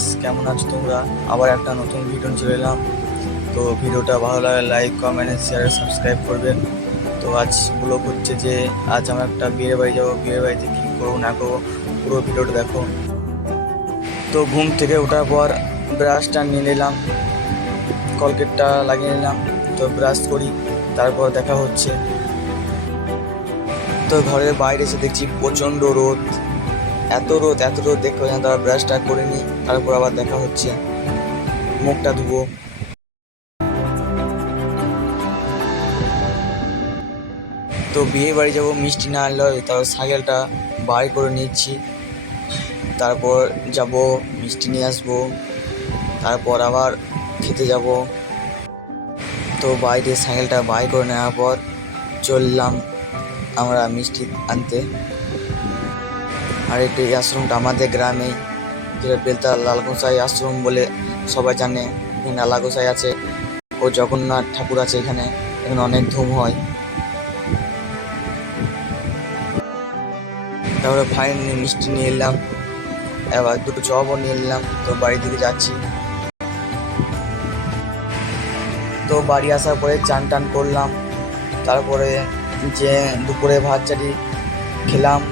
Guys, কেমন আছো তোমরা? আবার একটা নতুন ভিডিও চলে এলাম। তো ভিডিওটা ভালো লাগে লাইক কমেন্ট শেয়ার সাবস্ক্রাইব করবেন। তো আজ ব্লগ হচ্ছে যে আজ আমরা একটা বিয়ে বাড়ি যাবো। বিয়ে বাড়িতে কী করবো না করবো পুরো ভিডিওটা দেখো। তো ঘুম থেকে ওঠার পর ব্রাশটা নিয়ে নিলাম, কলগেটটা লাগিয়ে নিলাম। তো ব্রাশ করি, তারপর দেখা হচ্ছে। তো ঘরের বাইরে এসে দেখছি প্রচণ্ড রোদ, এত রোদ দেখো না, তারপর ব্রাশটা করে নিই, তারপর আবার দেখা হচ্ছে। মুখটা ধুবো। তো বিয়ে বাড়ি যাবো, মিষ্টি না আনলে তারপর সাইকেলটা বাই করে নিচ্ছি, তারপর যাব মিষ্টি নিয়ে আসবো, তারপর আবার খেতে যাব। তো বাইরে সাইকেলটা বাই করে নেওয়ার পর চললাম আমরা মিষ্টি আনতে। আর এই আশ্রমটা আমাদের গ্রামেই, যেটা বেলতা লালগোসাই আশ্রম বলে সবাই জানে। এখানে লালগোসাই আছে ও জগন্নাথ ঠাকুর আছে, এখানে অনেক ধুম হয়। তারপরে ফাইনালি মিষ্টি নিয়ে এলাম, এবার দুটো চপও নিয়ে নিলাম। তো বাড়ির দিকে যাচ্ছি। তো বাড়ি আসার পরে চান টান করলাম, তারপরে যে দুপুরে ভাত চাটি খেলাম।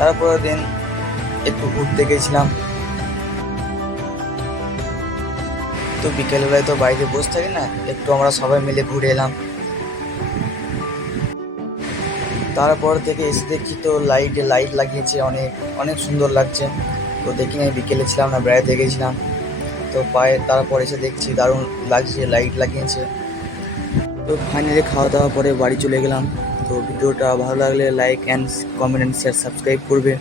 তারপরের দিন একটু ঘুরতে গেছিলাম। তো বিকেলবেলায় তো বাড়িতে বসে থাকি না, একটু আমরা সবাই মিলে ঘুরে এলাম। তারপর থেকে এসে দেখছি তো লাইট লাগিয়েছে, অনেক অনেক সুন্দর লাগছে। তো দেখি আমি বিকেলে ছিলাম না, বেড়াতে গেছিলাম। তো পায়ে তারপর এসে দেখছি দারুণ লাগছে, লাইট লাগিয়েছে। তো ফাইনালি খাওয়া দাওয়া পরে বাড়ি চলে গেলাম। তো ভিডিওটা ভালো লাগলে like and comment and share subscribe করবে।